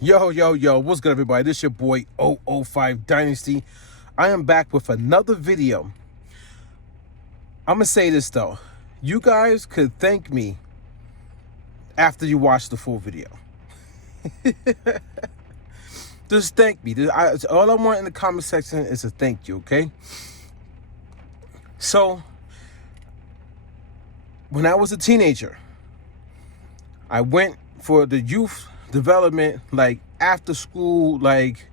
Yo, what's good, everybody? This your boy 005 Dynasty. I am back with another video. I'm gonna say this though. You guys could thank me after you watch the full video. Just thank me. All I want in the comment section is a thank you, okay? So, when I was a teenager, I went for the youth development, like after school, like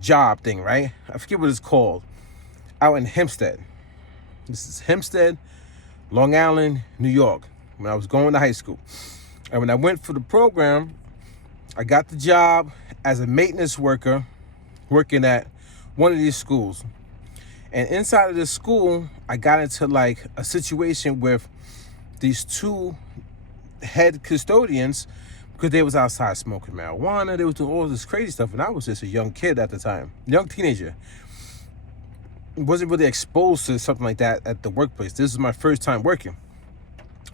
job thing, right? I forget what it's called. Out in Hempstead. This is Hempstead, Long Island, New York, when I was going to high school. And when I went for the program, I got the job as a maintenance worker working at one of these schools. And inside of this school, I got into like a situation with these two head custodians because they was outside smoking marijuana. They was doing all this crazy stuff. And I was just a young kid at the time, young teenager. Wasn't really exposed to something like that at the workplace. This is my first time working.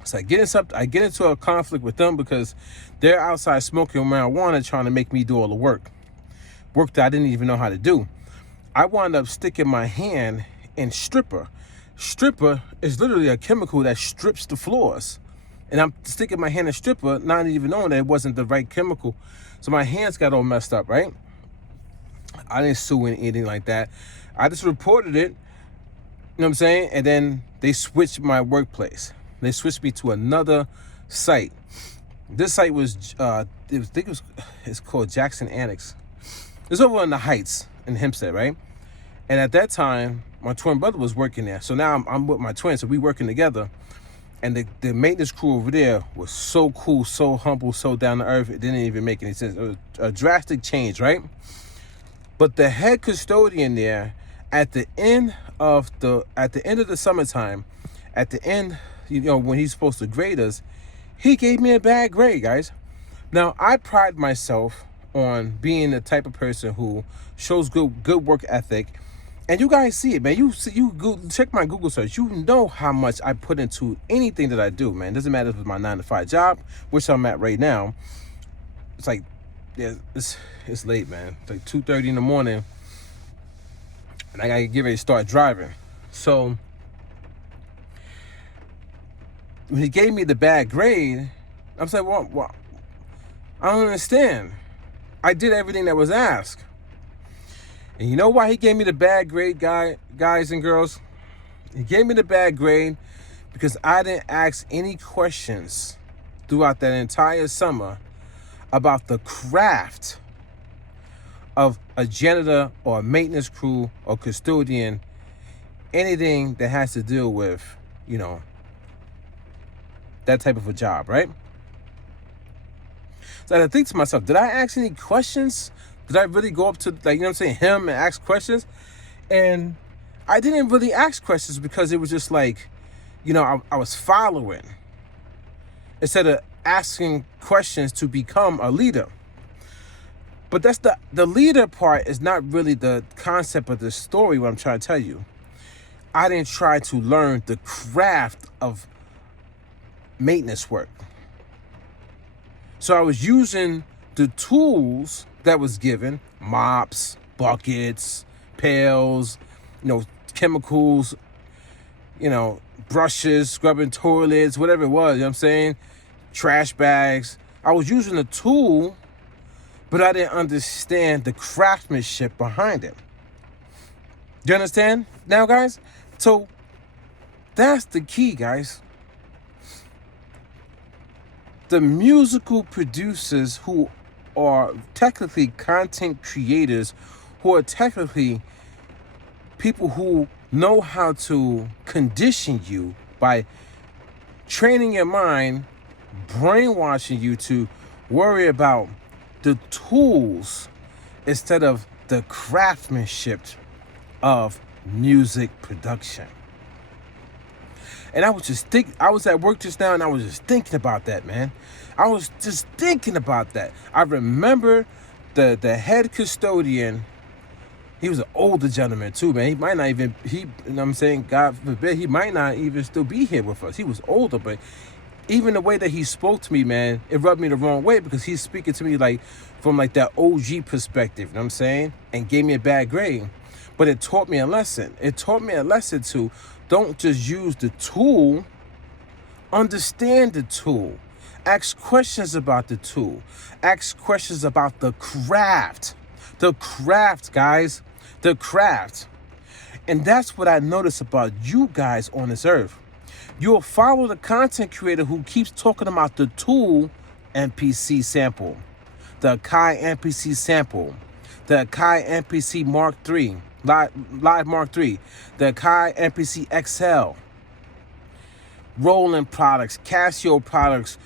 So I get into a conflict with them because they're outside smoking marijuana trying to make me do all the work that I didn't even know how to do. I wound up sticking my hand in stripper. Stripper is literally a chemical that strips the floors. And I'm sticking my hand in stripper, not even knowing that it wasn't the right chemical. So my hands got all messed up, right? I didn't sue anything like that. I just reported it, you know what I'm saying? And then they switched my workplace. They switched me to another site. This site was, it's called Jackson Annex. It's over in the Heights in Hempstead, right? And at that time, my twin brother was working there. So now I'm with my twin, so we working together. And the maintenance crew over there was so cool, so humble, so down to earth. It didn't even make any sense. It was a drastic change, right? But the head custodian there, at the end of the summertime, at the end, you know, when he's supposed to grade us, he gave me a bad grade, guys. Now, I pride myself on being the type of person who shows good work ethic. And you guys see it, man. Check my Google search. You know how much I put into anything that I do, man. It doesn't matter if it's my 9-to-5 job, which I'm at right now. It's like, yeah, it's late, man. It's like 2:30 in the morning, and I gotta get ready to start driving. So when he gave me the bad grade, I was like, well, I don't understand. I did everything that was asked. And you know why he gave me the bad grade, guys and girls? He gave me the bad grade because I didn't ask any questions throughout that entire summer about the craft of a janitor or a maintenance crew or custodian, anything that has to do with, you know, that type of a job, right? So I had to think to myself, did I ask any questions? Did I really go up to, like, you know what I'm saying, him and ask questions? And I didn't really ask questions because it was just like, you know, I was following instead of asking questions to become a leader. But that's the leader part is not really the concept of the story, what I'm trying to tell you. I didn't try to learn the craft of maintenance work. So I was using the tools that was given, mops, buckets, pails, you know, chemicals, you know, brushes, scrubbing toilets, whatever it was, you know what I'm saying? Trash bags. I was using a tool, but I didn't understand the craftsmanship behind it. Do you understand now, guys? So that's the key, guys. The musical producers who are technically content creators, who are technically people who know how to condition you by training your mind, brainwashing you to worry about the tools instead of the craftsmanship of music production. And I was at work just now and I was just thinking about that, man. I was just thinking about that. I remember the head custodian. He was an older gentleman too, man. He might not even, you know what I'm saying, God forbid, he might not even still be here with us. He was older, but Even the way that he spoke to me, man, it rubbed me the wrong way because he's speaking to me like from like that OG perspective, you know what I'm saying? And gave me a bad grade. But it taught me a lesson. It taught me a lesson to don't just use the tool, understand the tool. Ask questions about the tool. Ask questions about the craft. The craft, guys. The craft. And that's what I notice about you guys on this earth. You'll follow the content creator who keeps talking about the tool MPC sample, the Akai MPC sample, the Akai MPC Mark III, Live Mark III, the Akai MPC XL, Roland products, Casio products,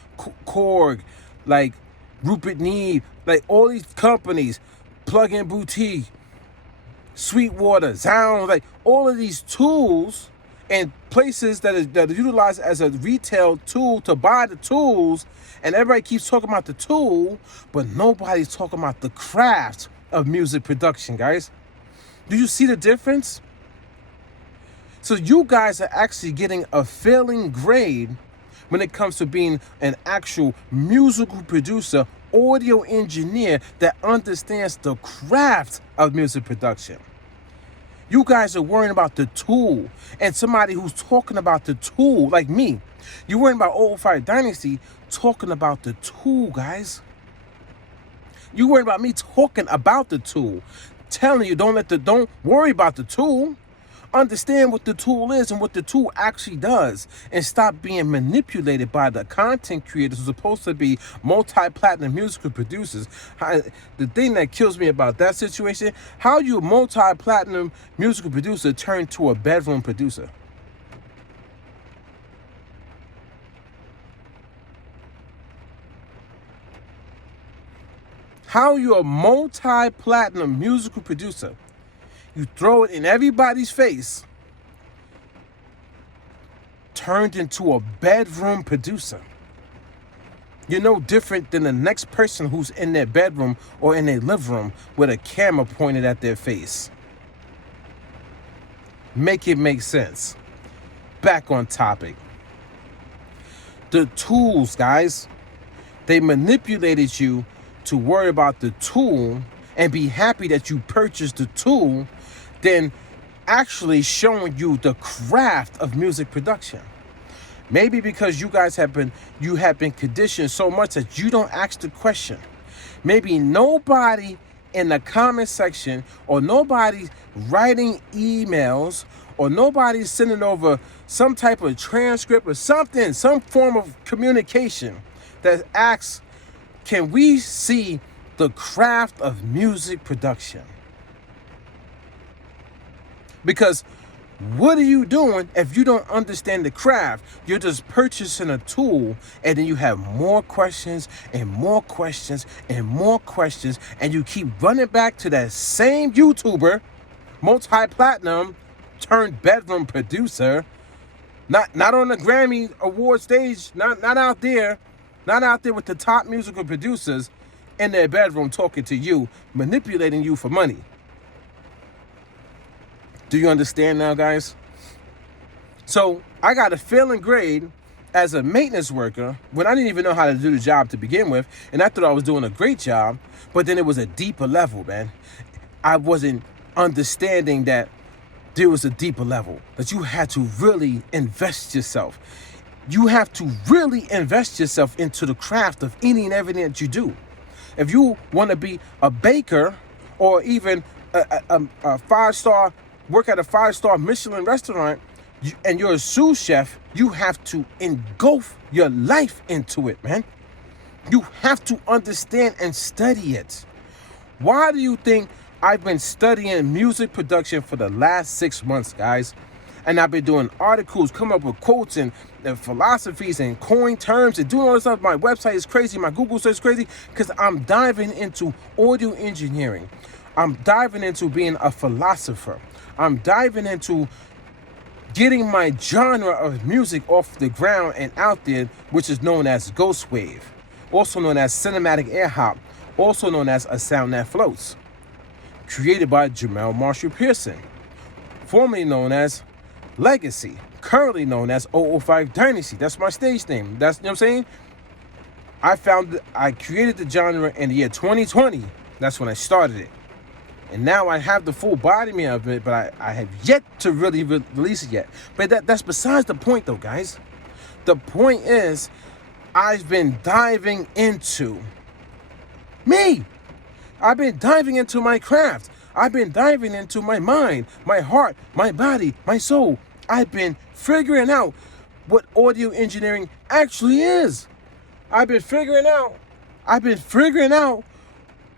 Korg, like Rupert Neve, like all these companies, Plug-in Boutique, Sweetwater, Sound, like all of these tools and places that are utilized as a retail tool to buy the tools, and everybody keeps talking about the tool, but nobody's talking about the craft of music production, guys. Do you see the difference? So you guys are actually getting a failing grade when it comes to being an actual musical producer, audio engineer that understands the craft of music production. You guys are worrying about the tool, and somebody who's talking about the tool, like me. You're worrying about Old Fire Dynasty talking about the tool, guys. You're worrying about me talking about the tool, telling you don't worry about the tool. Understand what the tool is and what the tool actually does, and stop being manipulated by the content creators who's supposed to be multi-platinum musical producers. The thing that kills me about that situation, how you a multi-platinum musical producer turn to a bedroom producer? How you a multi-platinum musical producer? You throw it in everybody's face, turned into a bedroom producer. You're no different than the next person who's in their bedroom or in their living room with a camera pointed at their face. Make it make sense. Back on topic. The tools, guys, they manipulated you to worry about the tool and be happy that you purchased the tool, then actually showing you the craft of music production. Maybe because you guys have been conditioned so much that you don't ask the question. Maybe nobody in the comment section, or nobody writing emails, or nobody sending over some type of transcript or something, some form of communication that asks, can we see the craft of music production? Because what are you doing if you don't understand the craft? You're just purchasing a tool, and then you have more questions and more questions and more questions, and you keep running back to that same YouTuber, multi-platinum turned bedroom producer, not on the Grammy award stage, not out there with the top musical producers in their bedroom talking to you, manipulating you for money. Do you understand now, guys? So I got a failing grade as a maintenance worker when I didn't even know how to do the job to begin with, and I thought I was doing a great job, but then it was a deeper level, man. I wasn't understanding that there was a deeper level, that you had to really invest yourself. You have to really invest yourself into the craft of any and everything that you do. If you want to be a baker, or even a five-star, work at a five-star Michelin restaurant, and you're a sous chef, you have to engulf your life into it, man. You have to understand and study it. Why do you think I've been studying music production for the last 6 months, guys? And I've been doing articles, coming up with quotes and philosophies and coin terms and doing all this stuff. My website is crazy. My Google search is crazy because I'm diving into audio engineering. I'm diving into being a philosopher. I'm diving into getting my genre of music off the ground and out there, which is known as Ghost Wav, also known as cinematic air hop, also known as a sound that floats, created by Jamel Marshall Pearson, formerly known as Legacy, currently known as 005 Dynasty. That's my stage name. That's, you know what I'm saying? I created the genre in the year 2020. That's when I started it. And now I have the full body of it, but I have yet to really release it yet. But that's besides the point though, guys. The point is, I've been diving into me. I've been diving into my craft. I've been diving into my mind, my heart, my body, my soul. I've been figuring out what audio engineering actually is. I've been figuring out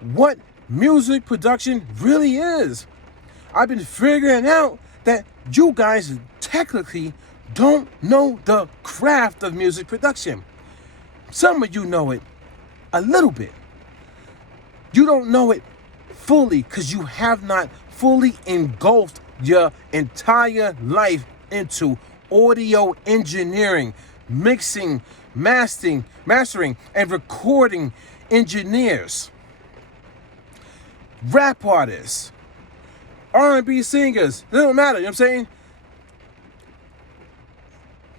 what music production really is. I've been figuring out that you guys technically don't know the craft of music production. Some of you know it a little bit. You don't know it fully because you have not fully engulfed your entire life into audio engineering, mixing, mastering, and recording engineers, rap artists, R&B singers. It don't matter, you know what I'm saying?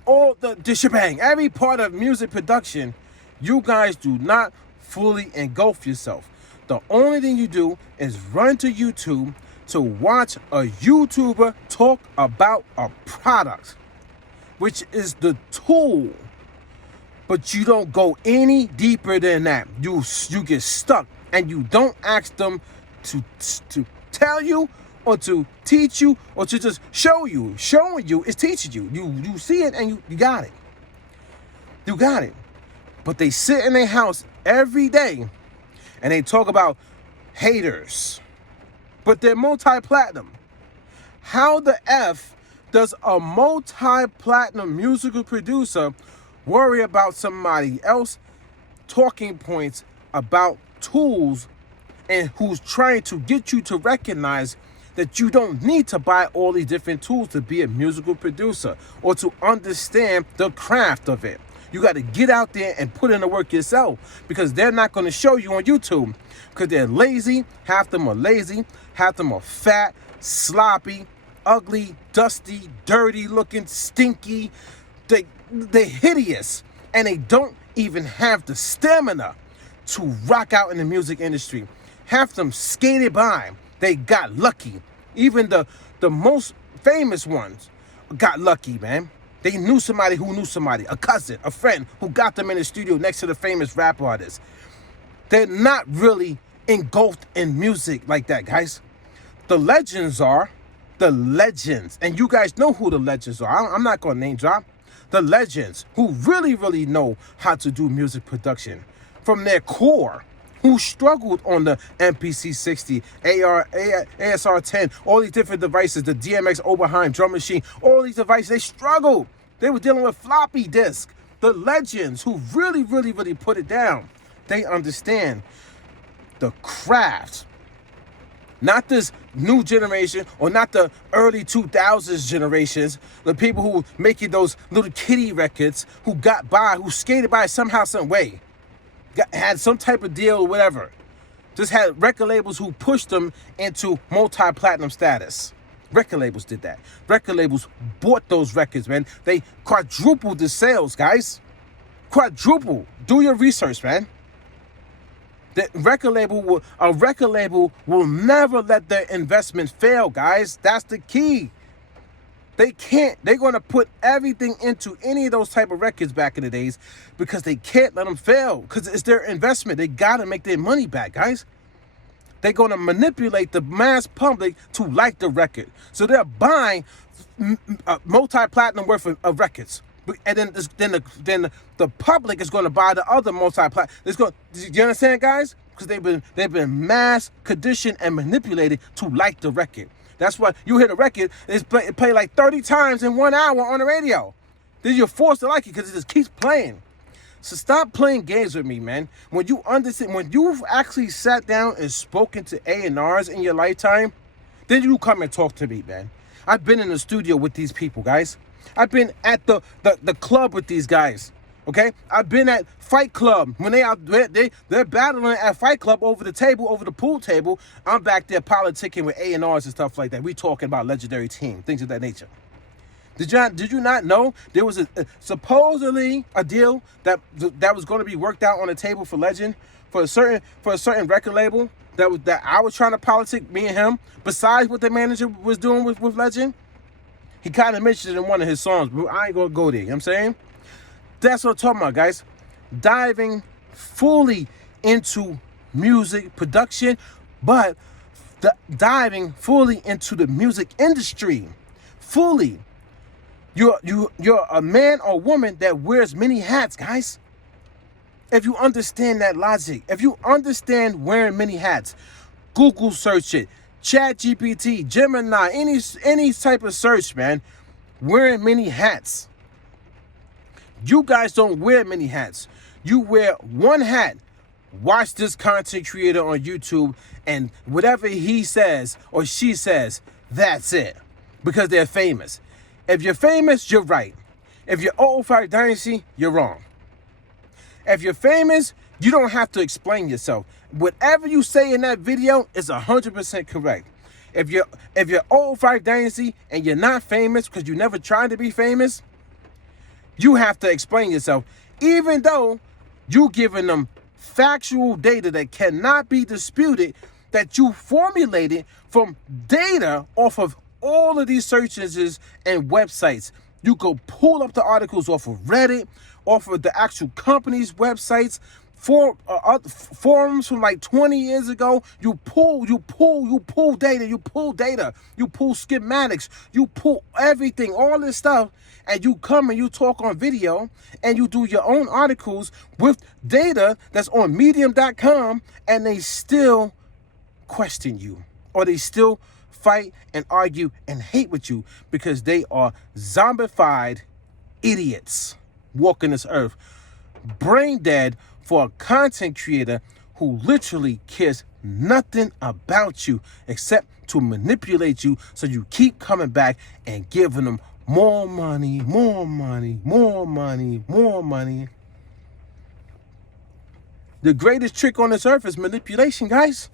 All the shebang, every part of music production, you guys do not fully engulf yourself. The only thing you do is run to YouTube to watch a YouTuber talk about a product, which is the tool. But you don't go any deeper than that. You get stuck, and you don't ask them to tell you or to teach you or to just show you. Showing you is teaching you. You see it and you got it. You got it. But they sit in their house every day and they talk about haters. But they're multi-platinum. How the F does a multi-platinum musical producer worry about somebody else talking points about tools and who's trying to get you to recognize that you don't need to buy all these different tools to be a musical producer or to understand the craft of it? You got to get out there and put in the work yourself, because they're not going to show you on YouTube because they're lazy. Half them are lazy. Half them are fat, sloppy, ugly, dusty, dirty looking, stinky. They're hideous, and they don't even have the stamina to rock out in the music industry. Half them skated by. They got lucky. Even the most famous ones got lucky, man. They knew somebody who knew somebody, a cousin, a friend who got them in the studio next to the famous rap artist. They're not really engulfed in music like that, guys. The legends are the legends, and you guys know who the legends are. I'm not going to name drop. The legends who really, really know how to do music production from their core, who struggled on the MPC 60, ASR 10, all these different devices, the DMX Oberheim drum machine, all these devices, they struggled. They were dealing with floppy disk. The legends who really, really, really put it down, they understand the craft. Not this new generation or not the early 2000s generations, the people who making those little kiddie records, who got by, who skated by somehow, some way. Had some type of deal or whatever. Just had record labels who pushed them into multi-platinum status. Record labels did that. Record labels bought those records, man. They quadrupled the sales, guys. Quadruple. Do your research, man. A record label will never let their investment fail, guys. That's the key. They can't. They're going to put everything into any of those type of records back in the days because they can't let them fail, because it's their investment. They got to make their money back, guys. They're going to manipulate the mass public to like the record. So they're buying multi-platinum worth of records. And then the public is going to buy the other multi-platinum. You understand, guys? Because they've been mass conditioned and manipulated to like the record. That's why you hear the record, it's play like 30 times in 1 hour on the radio. Then you're forced to like it because it just keeps playing. So stop playing games with me, man. When you understand, when you've actually sat down and spoken to A&Rs in your lifetime, then you come and talk to me, man. I've been in the studio with these people, guys. I've been at the club with these guys. Okay, I've been at Fight Club when they're battling at Fight Club over the table, over the pool table. I'm back there politicking with A&Rs and stuff like that. We talking about legendary team, things of that nature. Did you not know there was supposedly a deal that was going to be worked out on the table for Legend, for a certain record label that I was trying to politic, me and him, besides what the manager was doing with Legend? He kind of mentioned it in one of his songs, but I ain't gonna go there. You know what I'm saying? That's what I'm talking about, guys. Diving fully into music production, but diving fully into the music industry. Fully. You're a man or woman that wears many hats, guys. If you understand that logic, if you understand wearing many hats, Google search it, Chat GPT, Gemini, any type of search, man, wearing many hats. You guys don't wear many hats. You wear one hat. Watch this content creator on YouTube, and whatever he says or she says, that's it. Because they're famous. If you're famous, you're right. If you're 05 Dynasty, you're wrong. If you're famous, you don't have to explain yourself. Whatever you say in that video is 100% correct. If you're 05 Dynasty and you're not famous because you never tried to be famous, you have to explain yourself. Even though you giving them factual data that cannot be disputed, that you formulated from data off of all of these search engines and websites. You go pull up the articles off of Reddit, off of the actual company's websites, forums from like 20 years ago. You pull data, you pull schematics, you pull everything, all this stuff, and you come and you talk on video and you do your own articles with data that's on medium.com, and they still question you, or they still fight and argue and hate with you because they are zombified idiots walking this earth, brain dead for a content creator who literally cares nothing about you except to manipulate you so you keep coming back and giving them more money, more money, more money, more money. The greatest trick on this earth is manipulation, guys.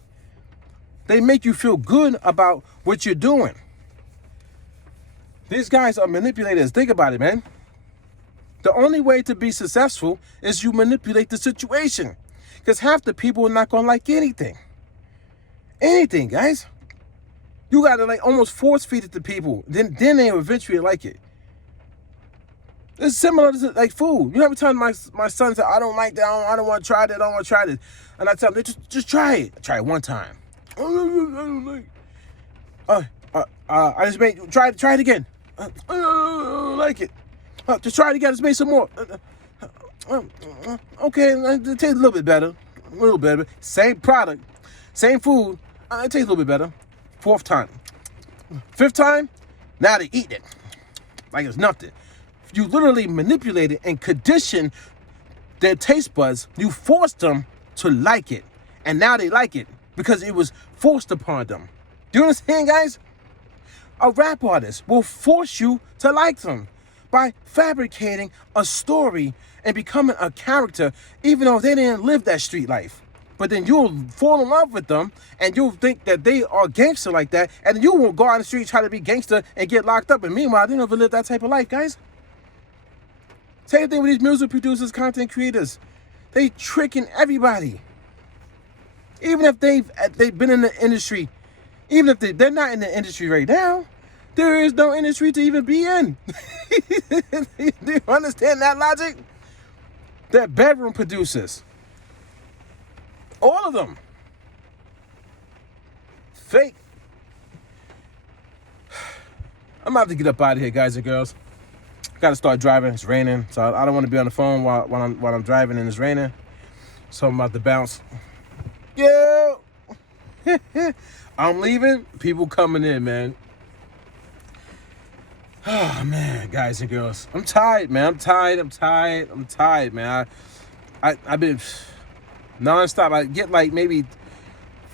They make you feel good about what you're doing. These guys are manipulators. Think about it, man. The only way to be successful is you manipulate the situation. Because half the people are not going to like anything. Anything, guys. You got to like almost force feed it to people. Then they eventually like it. It's similar to like food. You know, every time my son said, I don't like that, I don't want to try that, I don't want to try this. And I tell him, just try it. I try it one time. I don't like it. I just made, try it again. I don't like it. Just try it again, just make some more. Okay, it tastes a little bit better. A little better. Same product, same food. It tastes a little bit better. Fourth time. Fifth time, now they eat it. Like it's nothing. You literally manipulate it and condition their taste buds. You forced them to like it. And now they like it because it was forced upon them. Do you understand, guys? A rap artist will force you to like them by fabricating a story and becoming a character, even though they didn't live that street life. But then you'll fall in love with them, and you'll think that they are gangster like that, and then you will go on the street, try to be gangster, and get locked up. And meanwhile, they never live that type of life, guys. Same thing with these music producers, content creators. They tricking everybody. Even if they've been in the industry, even if they're not in the industry right now, there is no industry to even be in. Do you understand that logic? They're bedroom producers. All of them. Fake. I'm about to get up out of here, guys and girls. Got to start driving. It's raining, so I don't want to be on the phone while I'm driving and it's raining. So I'm about to bounce. Yo! I'm leaving. People coming in, man. Oh, man, guys and girls. I'm tired, man. I'm tired, man. I've been nonstop. I get like maybe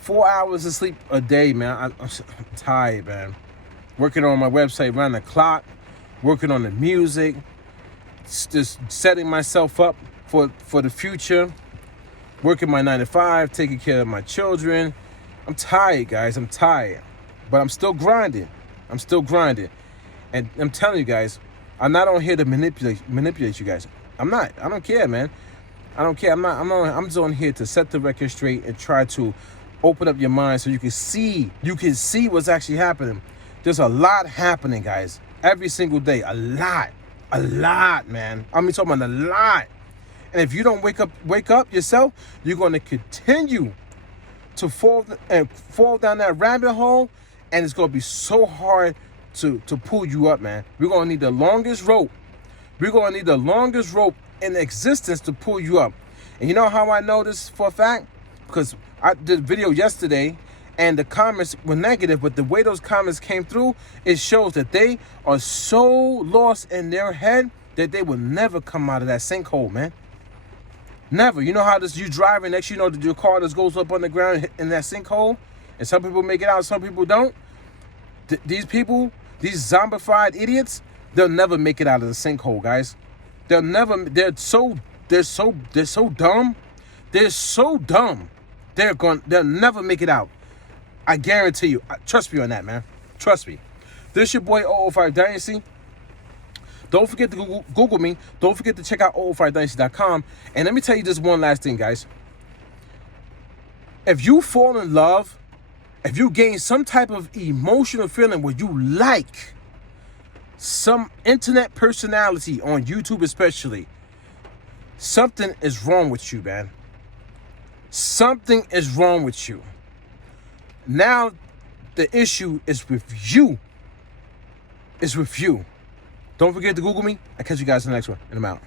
4 hours of sleep a day, man. I'm tired, man. Working on my website around the clock. Working on the music. Just setting myself up for the future. Working my 9 to 5. Taking care of my children. I'm tired, guys. I'm tired. But I'm still grinding. And I'm telling you guys, I'm not on here to manipulate you guys. I'm not. I don't care, man. I don't care. I'm just on here to set the record straight and try to open up your mind so you can see what's actually happening. There's a lot happening, guys, every single day. A lot, man. I mean, talking about a lot. And if you don't wake up yourself, you're going to continue to fall down that rabbit hole, and it's going to be so hard to pull you up, man. We're going to need the longest rope. We're going to need the longest rope in existence to pull you up. And you know how I know this for a fact? Because I did a video yesterday, and the comments were negative, but the way those comments came through, it shows that they are so lost in their head that they will never come out of that sinkhole, man. Never. You know how you driving, next you know that your car just goes up on the ground in that sinkhole, and some people make it out, some people don't. These people, these zombified idiots, they'll never make it out of the sinkhole, guys. They'll never. They're so dumb. They're so dumb. They'll never make it out. I guarantee you. Trust me on that, man. Trust me. This your boy 005 Dynasty. Don't forget to Google me. Don't forget to check out 005dynasty.com. And let me tell you this one last thing, guys. If you fall in love, if you gain some type of emotional feeling where you like some internet personality on YouTube especially, something is wrong with you, man. Something is wrong with you. Now the issue is with you. It's with you. Don't forget to Google me. I'll catch you guys in the next one. And I'm out.